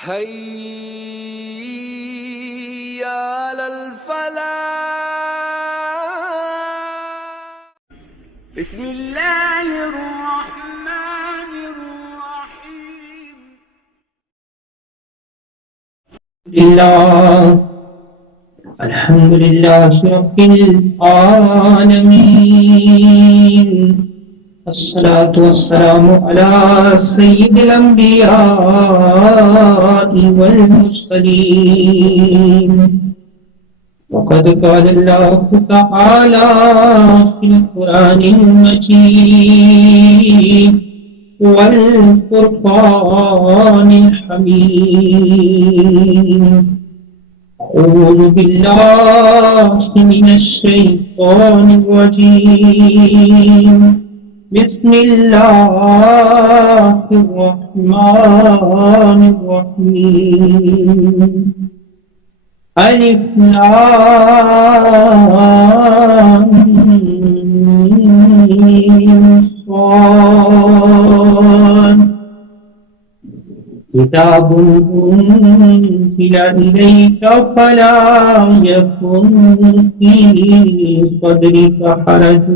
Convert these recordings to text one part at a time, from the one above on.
حي على الفلاح. بسم الله الرحمن الرحيم. الحمد لله رب العالمين، الصلاة والسلام على سيد الأنبياء والمرسلين. وقد قال الله تعالى في القرآن المجيد والفرقان الحميد: أعوذ بالله من الشيطان الرجيم، بسم الله الرحمن الرحيم. ألف لام ميم صاد. كتاب أنزل إليك فلا يكن في صدرك حرج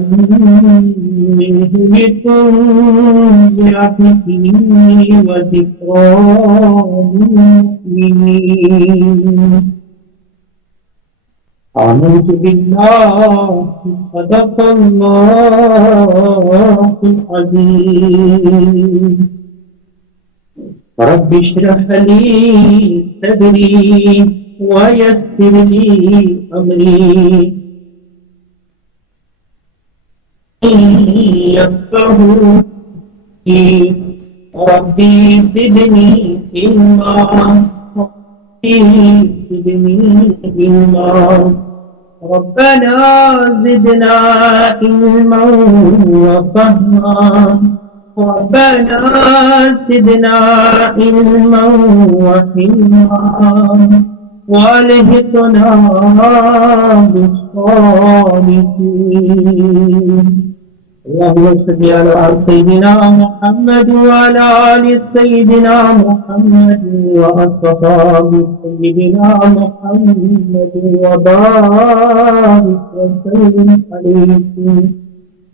منه لتنذر به وذكرى للمؤمنين. آمنت بالله صدق الله العظيم. رب اشرح لي صدري ويسر لي أمري يفقهوا ربي زدني علما ربنا زدنا علما وفهما ربنا زدنا علما وحلما والهتنا بالصالحين. اللهم صل على سيدنا محمد وعلى آل سيدنا محمد وأصحاب سيدنا محمد وبارك وسلم عليكم.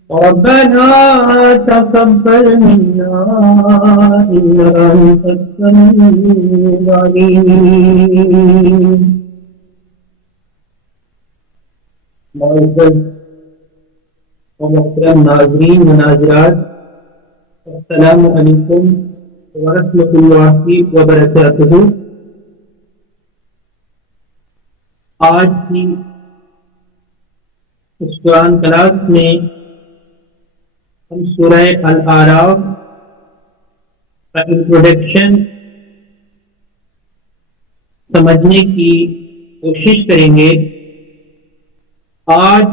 ربنا تقبل منا إنك أنت السميع العليم. معزز و محترم ناظرین و ناظرات، السلام علیکم ورحمۃ اللہ وبرکاتہ. آج کی اس قرآن کلاس میں ہم سورہ الاعراف کا انٹروڈکشن سمجھنے کی کوشش کریں گے. آج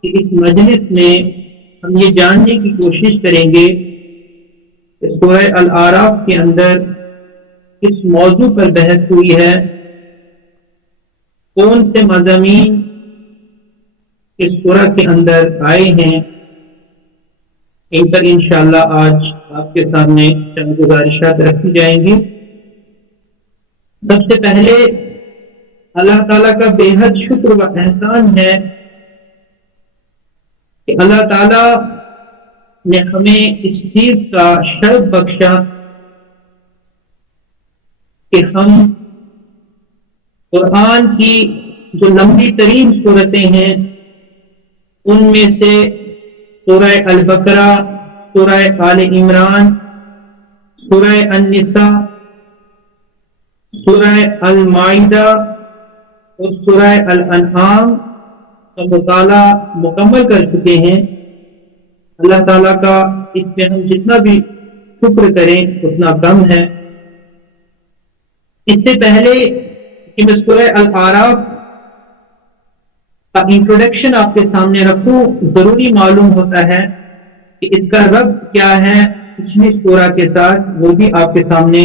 کی اس مجلس میں ہم یہ جاننے کی کوشش کریں گے کہ سورہ الاعراف کے اندر کس موضوع پر بحث ہوئی ہے، کون سے مضامین اس سورہ کے اندر آئے ہیں. ان پر انشاءاللہ آج آپ کے سامنے چند گزارشات رکھی جائیں گی. سب سے پہلے اللہ تعالیٰ کا بے حد شکر و احسان ہے کہ اللہ تعالیٰ نے ہمیں اس چیز کا شرف بخشا کہ ہم قرآن کی جو لمبی ترین صورتیں ہیں ان میں سے سورہ البقرہ، سورہ آل عمران، سورہ النساء، سورہ المائدہ اور سورہ الانعام کا مطالعہ مکمل کر چکے ہیں. اللہ تعالیٰ کا اس میں ہم جتنا بھی شکر کریں اتنا کم ہے. اس سے پہلے کہ میں سورہ الاعراف کا انٹروڈکشن آپ کے سامنے رکھوں، ضروری معلوم ہوتا ہے کہ اس کا ربط کیا ہے پچھلی سورہ کے ساتھ، وہ بھی آپ کے سامنے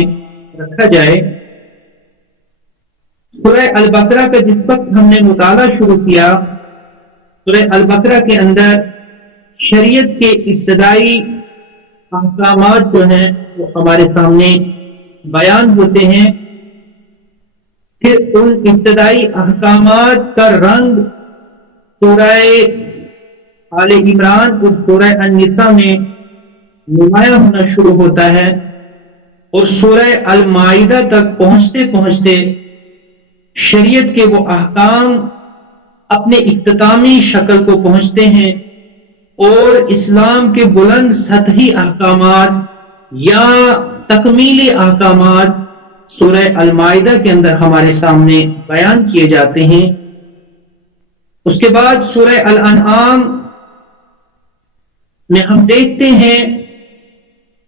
رکھا جائے. سورہ البقرہ کا جس وقت ہم نے مطالعہ شروع کیا، سورہ البقرہ کے اندر شریعت کے ابتدائی احکامات جو ہیں وہ ہمارے سامنے بیان ہوتے ہیں، پھر ان ابتدائی احکامات کا رنگ سورہ آل عمران اور سورہ النساء میں نمایاں ہونا شروع ہوتا ہے، اور سورہ المائدہ تک پہنچتے پہنچتے شریعت کے وہ احکام اپنے اختتامی شکل کو پہنچتے ہیں، اور اسلام کے بلند سطحی احکامات یا تکمیلی احکامات سورہ المائدہ کے اندر ہمارے سامنے بیان کیے جاتے ہیں۔ اس کے بعد سورہ الانعام میں ہم دیکھتے ہیں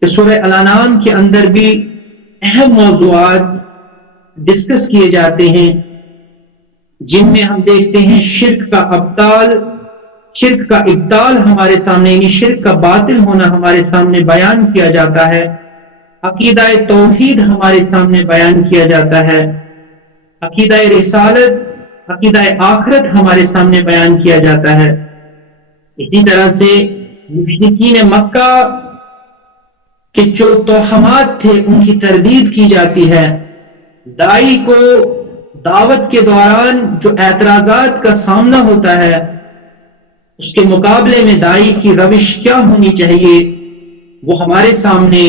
کہ سورہ الانعام کے اندر بھی اہم موضوعات ڈسکس کیے جاتے ہیں، جن میں ہم دیکھتے ہیں شرک کا ابطال، شرک کا ابطال ہمارے سامنے، یعنی شرک کا باطل ہونا ہمارے سامنے بیان کیا جاتا ہے، عقیدہ توحید ہمارے سامنے بیان کیا جاتا ہے، عقیدہ رسالت، عقیدہ آخرت ہمارے سامنے بیان کیا جاتا ہے۔ اسی طرح سے مشرکین مکہ کے جو توہمات تھے ان کی تردید کی جاتی ہے، داعی کو دعوت کے دوران جو اعتراضات کا سامنا ہوتا ہے اس کے مقابلے میں داعی کی روش کیا ہونی چاہیے وہ ہمارے سامنے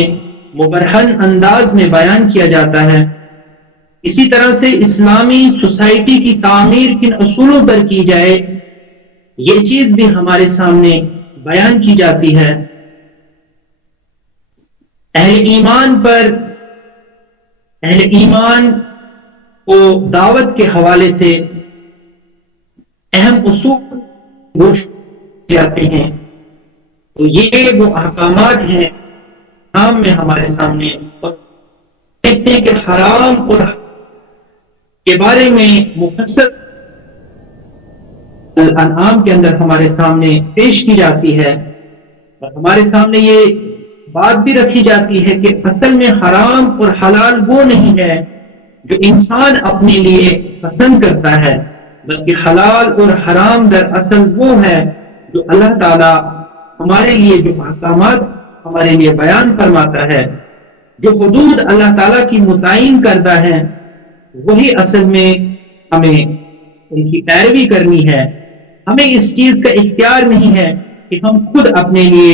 مبرہن انداز میں بیان کیا جاتا ہے۔ اسی طرح سے اسلامی سوسائٹی کی تعمیر کن اصولوں پر کی جائے یہ چیز بھی ہمارے سامنے بیان کی جاتی ہے۔ اہل ایمان پر، اہل ایمان کو دعوت کے حوالے سے اہم اصول گوشت جاتے ہیں، تو یہ وہ احکامات ہیں حرام میں ہمارے سامنے، اور دیکھتے ہیں کہ حرام اور کے بارے میں مفصل الانعام کے اندر ہمارے سامنے پیش کی جاتی ہے، اور ہمارے سامنے یہ بات بھی رکھی جاتی ہے کہ اصل میں حرام اور حلال وہ نہیں ہے جو انسان اپنے لیے پسند کرتا ہے، بلکہ حلال اور حرام در اصل وہ ہے جو اللہ تعالیٰ ہمارے لیے جو احکامات ہمارے لیے بیان فرماتا ہے، جو حدود اللہ تعالیٰ کی متعین کردہ ہیں، وہی اصل میں ہمیں ان کی پیروی کرنی ہے۔ ہمیں اس چیز کا اختیار نہیں ہے کہ ہم خود اپنے لیے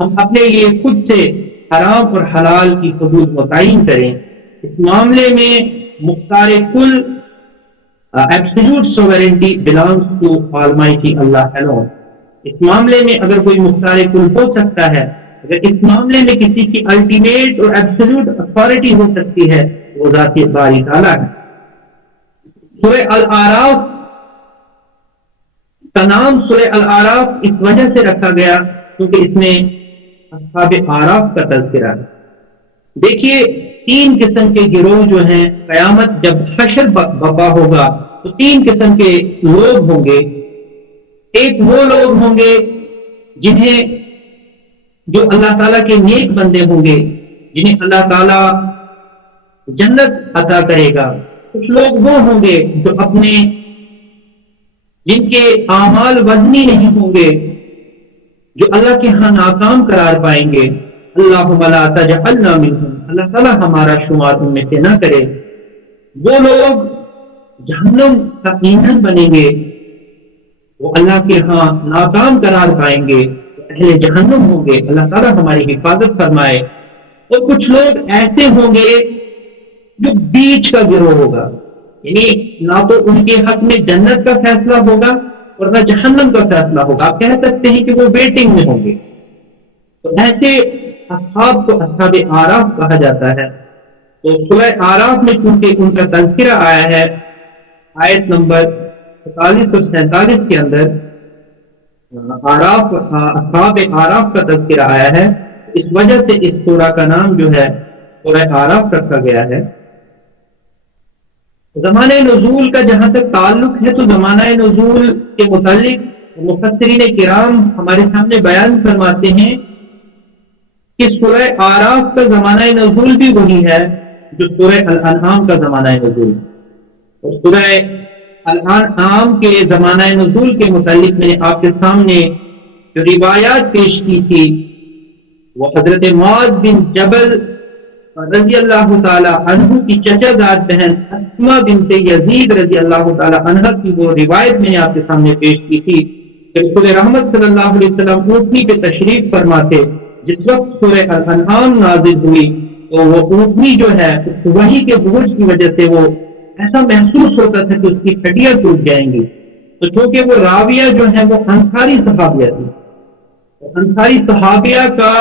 ہم اپنے لیے خود سے حرام اور حلال کی حدود متعین کریں۔ اس معاملے میں مختار کل absolute sovereignty belongs to Almighty Allah alone۔ اس معاملے میں اگر کوئی مختار کل ہو سکتا ہے، اگر اس معاملے میں کسی کی الٹیمیٹ اور ایبسولوٹ اتھارٹی ہو سکتی ہے، وہ ذات باری تعالیٰ ہے۔ سورہ الاعراف کا نام سورہ الاعراف اس وجہ سے رکھا گیا کیونکہ اس میں اصحاب اعراف کا تذکرہ ہے۔ دیکھیے 3 قسم کے گروہ جو ہیں، قیامت جب حشر برپا ہوگا تو 3 قسم کے لوگ ہوں گے۔ ایک وہ لوگ ہوں گے جنہیں جو اللہ تعالیٰ کے نیک بندے ہوں گے، جنہیں اللہ تعالیٰ جنت عطا کرے گا۔ کچھ لوگ وہ ہوں گے جو اپنے جن کے اعمال وزنی نہیں ہوں گے، جو اللہ کے ہاں ناکام قرار پائیں گے۔ اللہم لا تجعلنا منہم، اللہ تعالیٰ ہمارا شمار ان میں سے نہ کرے۔ وہ لوگ جہنم کا ایندھن بنیں گے، وہ اللہ کے ہاں ناکام قرار پائیں گے، اہل جہنم ہوں گے۔ اللہ تعالیٰ ہماری حفاظت فرمائے۔ اور کچھ لوگ ایسے ہوں گے جو بیچ کا گروہ ہوگا، یعنی نہ تو ان کے حق میں جنت کا فیصلہ ہوگا اور نہ جہنم کا فیصلہ ہوگا۔ آپ کہہ سکتے ہیں کہ وہ ویٹنگ میں ہوں گے۔ تو ایسے اصحاب کو اصحاب اعراف کہا جاتا ہے۔ تو سورہ اعراف میں چونکہ ان کا تذکرہ آیا ہے آیت نمبر 47 اور 47 کے اندر اصحاب اعراف کا تذکرہ آیا ہے، اس وجہ سے اس سورہ کا نام جو ہے سورہ اعراف رکھا گیا ہے۔ زمانہ نزول کا جہاں تک تعلق ہے تو زمانہ نزول کے متعلق مفسرین کرام ہمارے سامنے بیان فرماتے ہیں کہ سورہ اعراف کا زمانہ نزول بھی وہی ہے جو سورہ الانعام کا زمانہ نزول، اور سورہ الانعام کے زمانہ نزول کے متعلق میں نے آپ کے سامنے جو روایات پیش کی تھی وہ حضرت معاذ بن جبل رضی اللہ تعالی عنہ کی چچا زاد بہن اسما بنت یزید رضی اللہ تعالی عنہ کی وہ روایت میں نے آپ کے سامنے پیش کی تھی کہ رسول رحمت صلی اللہ علیہ وسلم اونٹنی پہ تشریف فرماتے، جس وقت سورہ الانعام نازل ہوئی تو وہ اونٹنی جو ہے وحی کے بوجھ کی وجہ سے وہ ایسا محسوس ہوتا تھا کہ اس کی ہڈیاں ٹوٹ جائیں گی. تو چونکہ وہ راویہ جو ہے وہ انصاری صحابیہ تھی، انصاری صحابیہ کا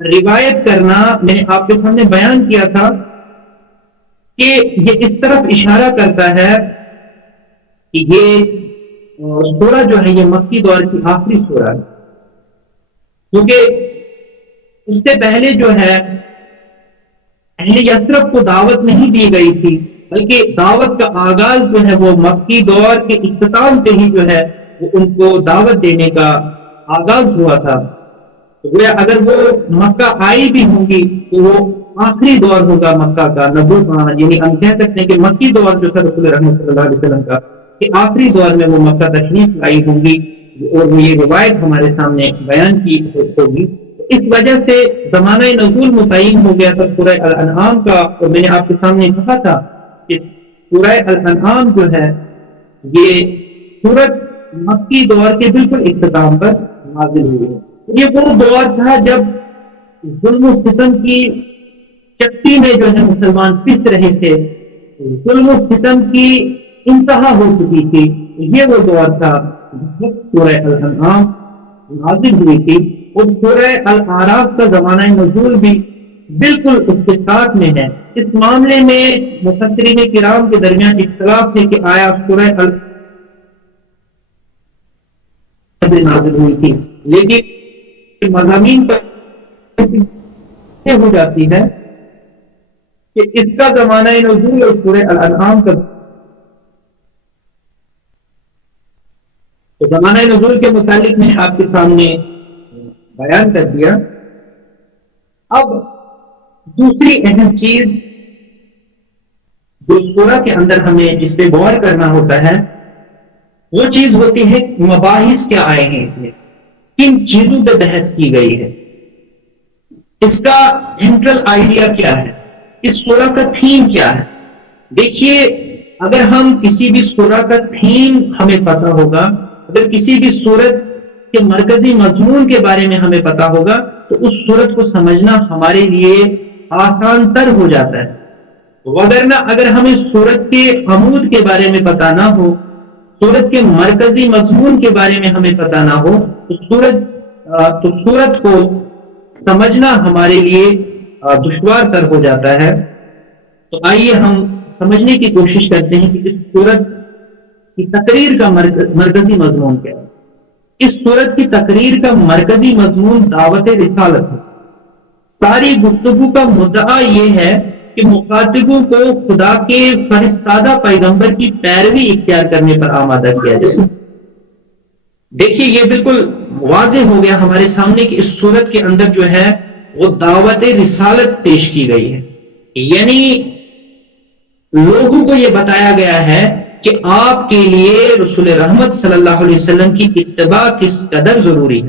روایت کرنا میں نے آپ کے سامنے بیان کیا تھا کہ یہ اس طرف اشارہ کرتا ہے کہ یہ سورہ جو ہے یہ مکی دور کی آخری سورہ ہے، کیونکہ اس سے پہلے جو ہے اہل یثرب کو دعوت نہیں دی گئی تھی، بلکہ دعوت کا آغاز جو ہے وہ مکی دور کے اختتام سے ہی جو ہے وہ ان کو دعوت دینے کا آغاز ہوا تھا. اگر وہ مکہ آئی بھی ہوں گی تو وہ آخری دور ہوگا مکہ کا یعنی ہم کہہ سکتے ہیں کہ مکی دور جو تھا رسول رحمت صلی اللہ علیہ وسلم کا کہ آخری دور میں وہ مکہ تشریف لائی ہوں گی اور وہ یہ روایت ہمارے سامنے بیان کی ہوگی. اس وجہ سے زمانہ نزول متعین ہو گیا تھا سورہ الانعام کا، اور میں نے آپ کے سامنے کہا تھا کہ سورہ الانعام جو ہے یہ سورت مکی دور کے بالکل اختتام پر نازل ہوئی ہے. یہ وہ دور تھا جب ظلم و ستم کی چکتی میں جو ہے مسلمان پس رہے تھے، ظلم و ستم کی انتہا ہو چکی تھی. یہ وہ دور تھا جب سورہ الانعام نازل ہوئی تھی، اور سورہ الاعراف کا زمانہ نزول بھی بالکل اس کے ساتھ میں ہے. اس معاملے میں مفسرین کرام کے درمیان اختلاف ہے کہ آیا سورہ نازل ہوئی تھی، لیکن مضامین پر ہو جاتی ہے کہ اس کا زمانہ نزول اور سورہ الانعام کا زمانہ نزول کے متعلق میں آپ کے سامنے بیان کر دیا. اب دوسری اہم چیز جو سورہ کے اندر ہمیں جس پہ غور کرنا ہوتا ہے وہ چیز ہوتی ہے مباحث کیا آئے ہیں، اس میں کن چیزوں پہ بحث کی گئی ہے، اس کا سینٹرل آئیڈیا کیا ہے، اس سورہ کا تھیم کیا ہے. دیکھیے اگر ہم کسی بھی سورہ کا تھیم ہمیں پتا ہوگا، اگر کسی بھی سورت کے مرکزی مضمون کے بارے میں ہمیں پتا ہوگا تو اس سورت کو سمجھنا ہمارے لیے آسان تر ہو جاتا ہے. وگرنہ اگر ہمیں سورت کے عمود کے بارے میں پتا نہ ہو، سورت کے مرکزی مضمون کے بارے میں ہمیں پتا نہ ہو تو سورت کو سمجھنا ہمارے لیے دشوار تر ہو جاتا ہے. تو آئیے ہم سمجھنے کی کوشش کرتے ہیں کہ اس سورت کی تقریر کا مرکزی مضمون کیا ہے. اس سورت کی تقریر کا مرکزی مضمون دعوت رسالت ہے. ساری گفتگو کا مدعا یہ ہے کہ مخاطبوں کو خدا کے فرستادہ پیغمبر کی پیروی اختیار کرنے پر آمادہ کیا جائے. دیکھیے یہ بالکل واضح ہو گیا ہمارے سامنے کہ اس سورت کے اندر جو ہے وہ دعوت رسالت پیش کی گئی ہے. یعنی لوگوں کو یہ بتایا گیا ہے کہ آپ کے لیے رسول رحمت صلی اللہ علیہ وسلم کی اتباع کس قدر ضروری ہے.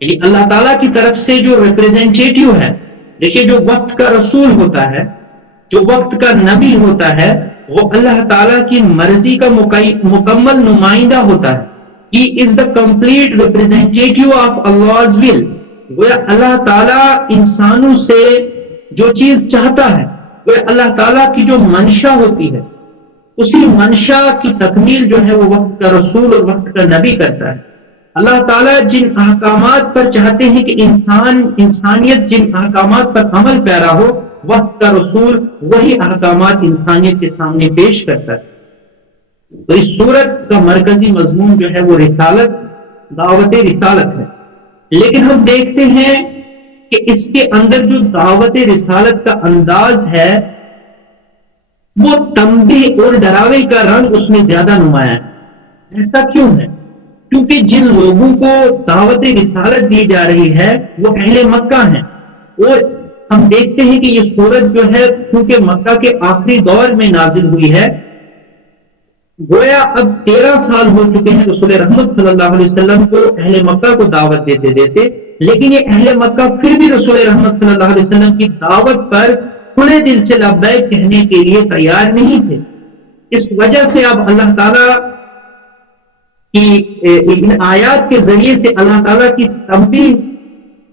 یعنی اللہ تعالیٰ کی طرف سے جو ریپریزنٹیٹیو ہے، دیکھیے جو وقت کا رسول ہوتا ہے، جو وقت کا نبی ہوتا ہے، وہ اللہ تعالیٰ کی مرضی کا مکمل نمائندہ ہوتا ہے. He is the complete representative of Allah's will. وہ اللہ تعالیٰ انسانوں سے جو چیز چاہتا ہے، وہ اللہ تعالیٰ کی جو منشا ہوتی ہے، اسی منشا کی تکمیل جو ہے وہ وقت کا رسول اور وقت کا نبی کرتا ہے. اللہ تعالیٰ جن احکامات پر چاہتے ہیں کہ انسانیت جن احکامات پر عمل پیرا ہو، وقت کا رسول وہی احکامات انسانیت کے سامنے پیش کرتا ہے. تو اس سورت کا مرکزی مضمون جو ہے وہ رسالت، دعوت رسالت ہے. لیکن ہم دیکھتے ہیں کہ اس کے اندر جو دعوت رسالت کا انداز ہے وہ تنبیہ اور ڈراوے کا رنگ اس میں زیادہ نمایاں ہے. ایسا کیوں ہے؟ کیونکہ جن لوگوں کو دعوت رسالت دی جا رہی ہے وہ اہل مکہ ہیں، اور ہم دیکھتے ہیں کہ یہ سورت جو ہے کیونکہ مکہ کے آخری دور میں نازل ہوئی ہے، گویا اب 13 سال ہو چکے ہیں رسول رحمت صلی اللہ علیہ وسلم کو اہل مکہ کو دعوت دیتے دیتے. لیکن یہ اہل مکہ پھر بھی رسول رحمت صلی اللہ علیہ وسلم کی دعوت پر کھلے دل سے لبیک کہنے کے لیے تیار نہیں تھے. اس وجہ سے اب اللہ تعالیٰ کی ان آیات کے ذریعے سے اللہ تعالیٰ کی تنبیہ،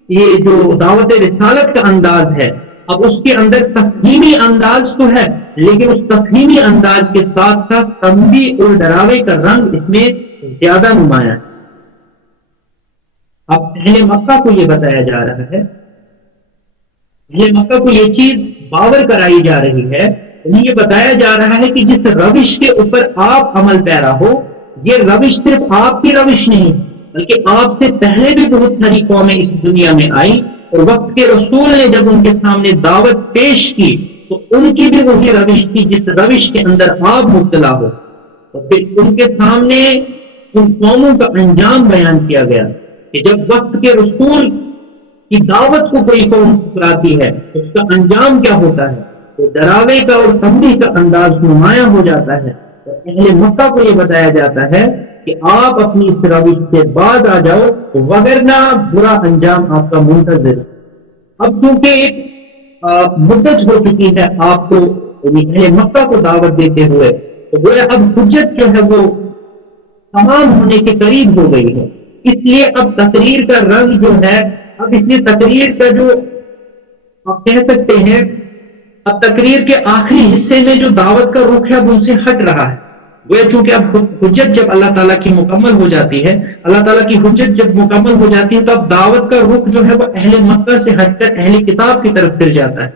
یہ جو دعوت رسالت کا انداز ہے، اب اس کے اندر تفہیمی انداز تو ہے، لیکن اس تفہیمی انداز کے ساتھ ساتھ تنبیہ اور ڈراوے کا رنگ اس میں زیادہ نمایاں ہے. اب اہل مکہ کو یہ بتایا جا رہا ہے، اہل مکہ کو یہ چیز باور کرائی جا رہی ہے، انہیں یہ بتایا جا رہا ہے کہ جس روش کے اوپر آپ عمل پیرا ہو، یہ روش صرف آپ کی روش نہیں بلکہ آپ سے پہلے بھی بہت ساری قومیں اس دنیا میں آئی، اور وقت کے رسول نے جب ان کے سامنے دعوت پیش کی تو ان کی بھی وہی روش تھی جس روش کے اندر آپ مبتلا ہو. اور پھر ان کے سامنے ان قوموں کا انجام بیان کیا گیا کہ جب وقت کے رسول کی دعوت کو کوئی قوم ٹھکراتی ہے اس کا انجام کیا ہوتا ہے، تو ڈراوے کا اور تنبیہ کا انداز نمایاں ہو جاتا ہے. اور اہل مکہ کو یہ بتایا جاتا ہے کہ آپ اپنی اس روش سے باز آ جاؤ وگرنہ برا انجام آپ کا منتظر. اب کیونکہ ایک مدت ہو چکی ہے آپ کو اہل مکہ کو دعوت دیتے ہوئے، تو گویا اب حجت جو ہے وہ تمام ہونے کے قریب ہو گئی ہے. اس لیے اب تقریر کا رنگ جو ہے، اب اس لیے تقریر کا جو آپ کہہ سکتے ہیں، اب تقریر کے آخری حصے میں جو دعوت کا رخ ہے وہ ان سے ہٹ رہا ہے. وہ چونکہ اب حجت جب اللہ تعالیٰ کی مکمل ہو جاتی ہے، اللہ تعالیٰ کی حجت جب مکمل ہو جاتی ہے، تو اب دعوت کا رخ جو ہے وہ اہل مکہ سے ہٹ کر اہل کتاب کی طرف پھر جاتا ہے.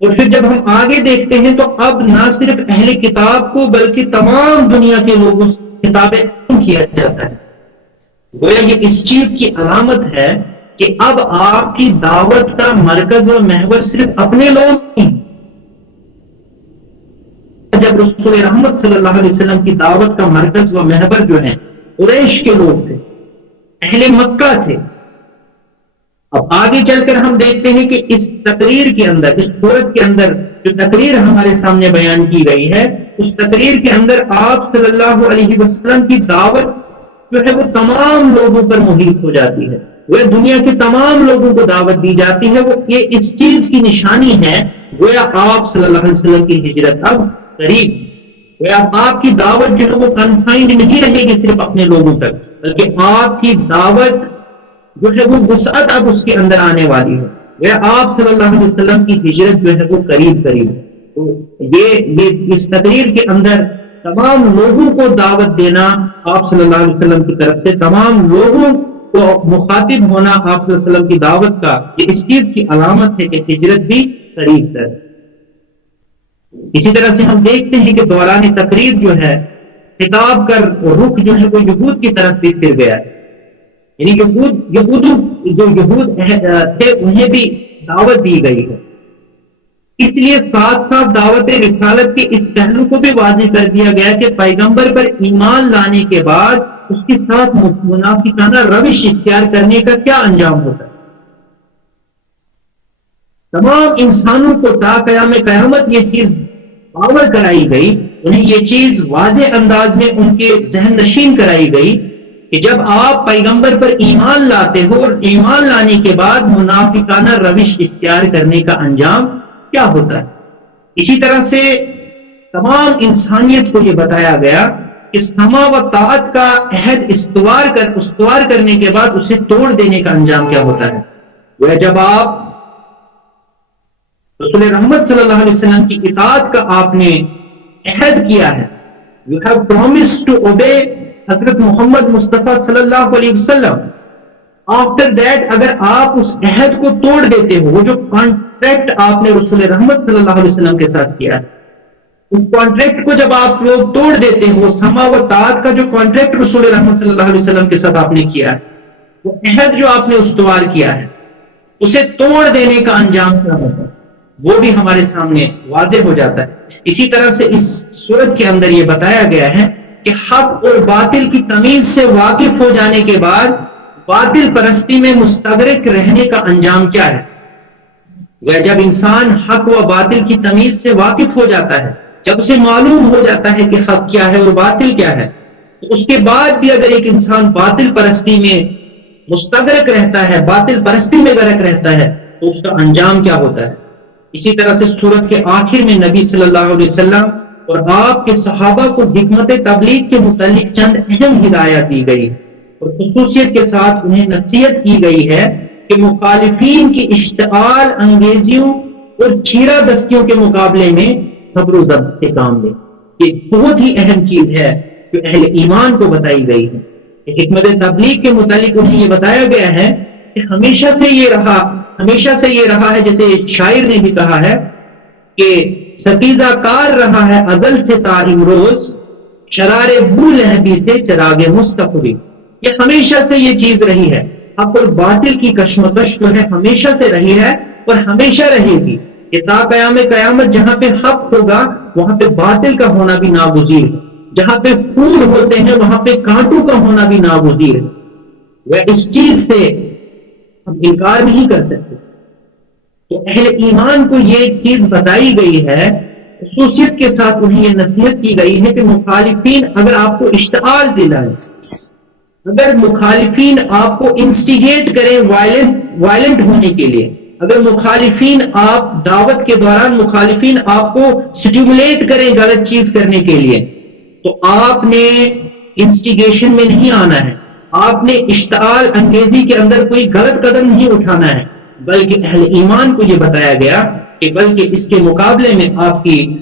اور پھر جب ہم آگے دیکھتے ہیں تو اب نہ صرف اہل کتاب کو بلکہ تمام دنیا کے لوگوں سے خطاب کیا جاتا ہے. گویا یہ اس چیز کی علامت ہے کہ اب آپ کی دعوت کا مرکز و محور صرف اپنے لوگ نہیں. جب رسول رحمت صلی اللہ علیہ وسلم کی دعوت کا مرکز و محور جو ہے قریش کے لوگ تھے، اہل مکہ تھے. اب آگے چل کر ہم دیکھتے ہیں کہ اس تقریر کے اندر، اس صورت کے اندر جو تقریر ہمارے سامنے بیان کی گئی ہے، اس تقریر کے اندر آپ صلی اللہ علیہ وسلم کی دعوت جو ہے وہ تمام لوگوں پر محیط ہو جاتی ہے. وہ دنیا کے تمام لوگوں کو دعوت دی جاتی ہے. وہ یہ اس چیز کی نشانی ہے گویا آپ صلی اللہ علیہ وسلم کی ہجرت اب قریب. گویا آپ کی دعوت جو ہے وہ کنفائنڈ نہیں رہے گی صرف اپنے لوگوں تک، بلکہ آپ کی دعوت جو ہے وہ وسعت اب اس کے اندر آنے والی ہے. گویا آپ صلی اللہ علیہ وسلم کی ہجرت جو ہے وہ قریب ہے. تو یہ اس تقریر کے اندر تمام لوگوں کو دعوت دینا آپ صلی اللہ علیہ وسلم کی طرف سے، تمام لوگوں کو مخاطب ہونا آپ صلی اللہ علیہ وسلم کی دعوت کا، یہ اس چیز کی علامت ہے کہ ہجرت بھی قریب ہے. اسی طرح سے ہم دیکھتے ہیں کہ دوران تقریر جو ہے خطاب کا رخ جو ہے وہ یہود کی طرف بھی پھر گیا ہے. یعنی یہود تھے انہیں بھی دعوت دی گئی ہے. اس لیے ساتھ ساتھ دعوت رسالت کے اس پہلو کو بھی واضح کر دیا گیا کہ پیغمبر پر ایمان لانے کے بعد اس کے ساتھ منافقانہ روش اختیار کرنے کا کیا انجام ہوتا ہے. تمام انسانوں کو تا قیام قیامت یہ چیز باور کرائی گئی، انہیں یہ چیز واضح انداز میں ان کے ذہن نشین کرائی گئی کہ جب آپ پیغمبر پر ایمان لاتے ہو اور ایمان لانے کے بعد منافقانہ روش اختیار کرنے کا انجام کیا ہوتا ہے. اسی طرح سے تمام انسانیت کو یہ بتایا گیا کہ سما و طاعت کا عہد استوار کرنے کے بعد اسے توڑ دینے کا انجام کیا ہوتا ہے. وہ جب آپ رسول رحمت صلی اللہ علیہ وسلم کی اطاعت کا آپ نے عہد کیا ہے، you have promised to obey حضرت محمد مصطفیٰ صلی اللہ علیہ وسلم. آفٹر دیٹ اگر آپ اس عہد کو توڑ دیتے ہو، وہ جو کانٹریکٹ آپ نے رسول رحمت صلی اللہ علیہ وسلم کے ساتھ کیا ہے، اس کانٹریکٹ کو جب آپ لوگ توڑ دیتے ہو، سما و طاعت کا جو کانٹریکٹ رسول رحمت صلی اللہ علیہ وسلم کے ساتھ آپ نے کیا ہے، وہ عہد جو آپ نے استوار کیا ہے، اسے توڑ دینے کا انجام کیا ہوتا ہے وہ بھی ہمارے سامنے واضح ہو جاتا ہے. اسی طرح سے اس صورت کے اندر یہ بتایا گیا ہے کہ حق اور باطل کی تمیز سے واقف ہو جانے کے بعد باطل پرستی میں مستغرق رہنے کا انجام کیا ہے. جب انسان حق و باطل کی تمیز سے واقف ہو جاتا ہے، جب اسے معلوم ہو جاتا ہے کہ حق کیا ہے اور باطل کیا ہے، تو اس کے بعد بھی اگر ایک انسان باطل پرستی میں مستغرق رہتا ہے، باطل پرستی میں غرق رہتا ہے، تو اس کا انجام کیا ہوتا ہے؟ اسی طرح سے سورت کے آخر میں نبی صلی اللہ علیہ وسلم اور آپ کے صحابہ کو حکمت تبلیغ کے متعلق چند اہم ہدایات دی گئی اور خصوصیت کے ساتھ انہیں نصیحت کی گئی ہے کہ مخالفین کی اشتعال انگیزیوں اور چیرہ دستیوں کے مقابلے میں صبر و ضبط سے کام لیں۔ یہ بہت ہی اہم چیز ہے جو اہل ایمان کو بتائی گئی ہے۔ حکمت تبلیغ کے متعلق انہیں یہ بتایا گیا ہے کہ ہمیشہ سے یہ رہا ہے، جیسے شاعر نے بھی کہا ہے کہ ستیزہ کار رہا ہے ازل سے تا امروز، شرار بو لہبی سے چراغ مستقبی۔ یہ ہمیشہ سے یہ چیز رہی ہے، حق اور باطل کی کشمکش جو ہے ہمیشہ سے رہی ہے اور ہمیشہ رہے گی۔ کہ تا قیامت جہاں پہ حق ہوگا وہاں پہ باطل کا ہونا بھی ناگزیر ہے، جہاں پہ پھول ہوتے ہیں وہاں پہ کانٹوں کا ہونا بھی ناگزیر ہے۔ وہ اس چیز سے ہم انکار نہیں کر سکتے۔ تو اہل ایمان کو یہ چیز بتائی گئی ہے، خصوصیت کے ساتھ انہیں یہ نصیحت کی گئی ہے کہ مخالفین اگر آپ کو اشتعال دلائیں، اگر مخالفین آپ کو انسٹیگیٹ کریں وائلنٹ ہونے کے لیے، اگر مخالفین آپ دعوت کے دوران مخالفین آپ کو سٹیمولیٹ کریں غلط چیز کرنے کے لیے، تو آپ نے انسٹیگیشن میں نہیں آنا ہے، آپ نے اشتعال انگیزی کے اندر کوئی غلط قدم نہیں اٹھانا ہے، بلکہ اہل ایمان کو یہ بتایا گیا کہ بلکہ اس کے مقابلے میں آپ کی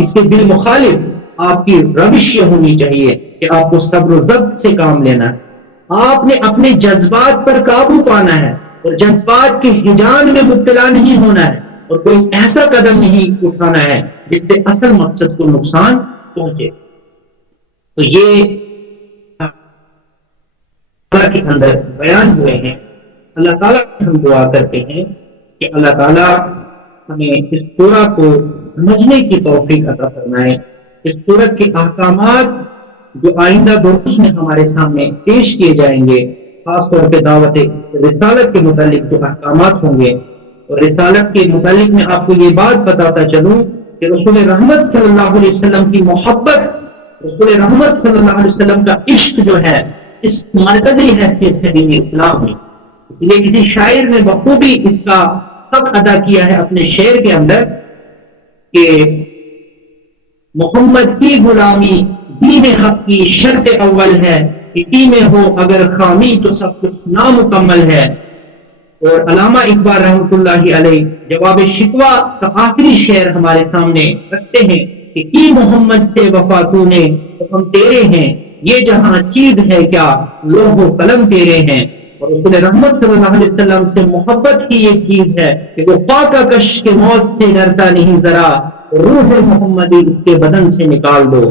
اس کے بالمخالف آپ کی روش یہ ہونی چاہیے کہ آپ کو صبر و ضبط سے کام لینا ہے۔ آپ نے اپنے جذبات پر قابو پانا ہے اور جذبات کے ہجان میں مبتلا نہیں ہونا ہے اور کوئی ایسا قدم نہیں اٹھانا ہے جس سے اصل مقصد کو نقصان پہنچے۔ تو یہ کے اندر بیان ہوئے ہیں۔ اللہ تعالیٰ ہم دعا کرتے ہیں کہ اللہ تعالیٰ ہمیں اس سورہ کو سمجھنے کی توفیق عطا فرمائے۔ اس سورت کے احکامات جو آئندہ دروس میں ہمارے سامنے پیش کیے جائیں گے، خاص طور پہ دعوت رسالت کے متعلق جو احکامات ہوں گے، اور رسالت کے متعلق میں آپ کو یہ بات بتاتا چلوں کہ رسول رحمت صلی اللہ علیہ وسلم کی محبت، رسول رحمت صلی اللہ علیہ وسلم کا عشق جو ہے اس مرکزی حیثیت ہے دین اسلام میں۔ اس لیے کسی شاعر نے بخوبی اس کا حق ادا کیا ہے اپنے شعر کے اندر کہ محمد کی غلامی دین حق کی شرط اول ہے، اسی میں ہو اگر خامی تو سب کچھ نامکمل ہے۔ اور علامہ اقبال رحمۃ اللہ علیہ جواب شکوہ کا آخری شعر ہمارے سامنے رکھتے ہیں کہ کی محمد سے وفا تو نے تو ہم تیرے ہیں، یہ جہاں چیز ہے کیا لوح و قلم تیرے ہیں۔ اور رسول رحمت صلی اللہ علیہ وسلم سے محبت کی یہ چیز ہے کہ وہ پاکا کش کے موت سے ڈرتا نہیں ذرا، روح محمدی اس کے بدن سے نکال دو۔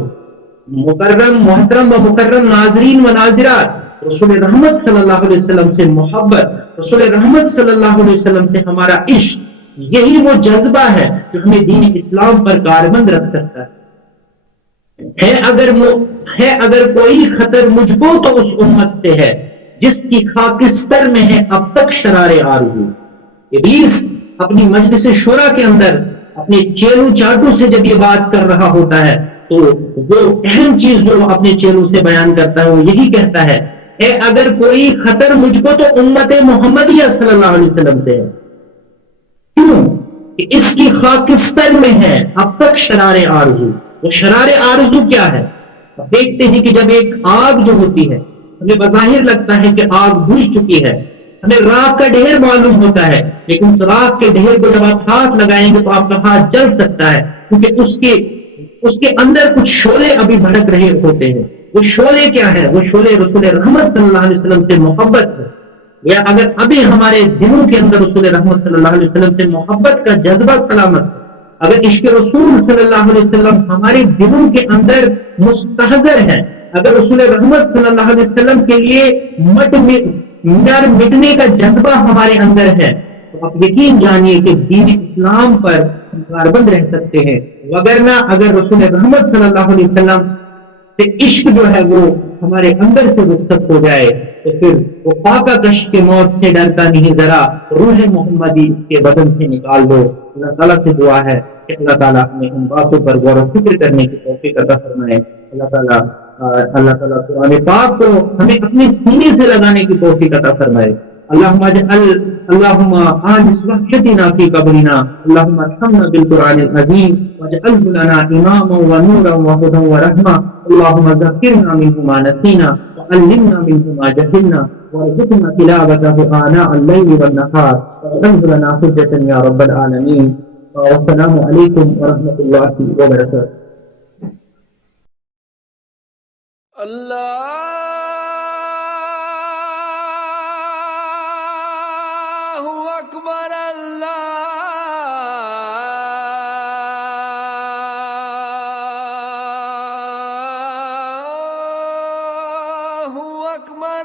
مکرم محترم و مکرم ناظرین و ناظرات، رسول رحمت صلی اللہ علیہ وسلم سے محبت، رسول رحمت صلی اللہ علیہ وسلم سے ہمارا عشق، یہی وہ جذبہ ہے جو ہمیں دین اسلام پر کاربند رکھ سکتا ہے۔ اگر کوئی خطر مجھ کو تو اس امت سے ہے جس کی خاکستر میں ہے اب تک شرار آرزو۔ ابلیس اپنی مجلس شورا کے اندر اپنے چیلوں چاٹوں سے جب یہ بات کر رہا ہوتا ہے تو وہ اہم چیز جو وہ اپنے چیلوں سے بیان کرتا ہے وہ یہی کہتا ہے کہ اگر کوئی خطر مجھ کو تو امت محمدیہ صلی اللہ علیہ وسلم سے ہے۔ کیوں؟ کہ اس کی خاکستر میں ہے اب تک شرار آرزو۔ وہ شرار آرزو کیا ہے؟ اب دیکھتے ہیں کہ جب ایک آگ جو ہوتی ہے، ہمیں بظاہر لگتا ہے کہ آگ بجھ چکی ہے، ہمیں راکھ کا ڈھیر معلوم ہوتا ہے، لیکن اس راکھ کے ڈھیر کو جب آپ ہاتھ لگائیں گے تو آپ کا ہاتھ جل سکتا ہے، کیونکہ اس کے اندر کچھ شعلے ابھی بھڑک رہے ہوتے ہیں۔ وہ شعلے کیا ہے؟ وہ شعلے رسول رحمت صلی اللہ علیہ وسلم سے محبت ہے۔ یا اگر ابھی ہمارے دلوں کے اندر رسول رحمت صلی اللہ علیہ وسلم سے محبت کا جذبہ سلامت ہے، اگر عشق رسول صلی اللہ علیہ وسلم ہمارے دلوں کے اندر مستحضر ہے، اگر رسول رحمت صلی اللہ علیہ وسلم کے لیے مٹنے کا جذبہ ہمارے اندر ہے، تو آپ یقین جانیے کہ دین اسلام پر کاربند رہ سکتے ہیں۔ وگرنہ اگر رسول رحمت صلی اللہ علیہ وسلم سے عشق جو ہے وہ ہمارے اندر سے رخصت ہو جائے تو پھر وہ پاکا کش کے موت سے ڈرتا نہیں ذرا، روح محمدی اس کے بدن سے نکال دو۔ اللہ تعالیٰ سے دعا ہے کہ اللہ تعالیٰ ہمیں ان باتوں پر غور و فکر کرنے کی توفیق عطا فرمائے۔ اللہ تعالیٰ اللہ تعالیٰ قرآن پاک کو ہمیں اپنے سینے سے لگانے کی توفیق عطا فرمائے. اللهم اجعل اللهم آنس وحشتنا في قبرنا اللهم ارحمنا بالقرآن العظيم واجعله لنا إماما ونورا وهدى ورحمة اللهم ذكرنا منه ما نسينا وعلمنا منه ما جهلنا وارزقنا تلاوته آناء الليل والنهار واجعله لنا حجة يا رب العالمين. والسلام عليكم ورحمة الله وبركاته. اللہ اکبر اللہ اکبر.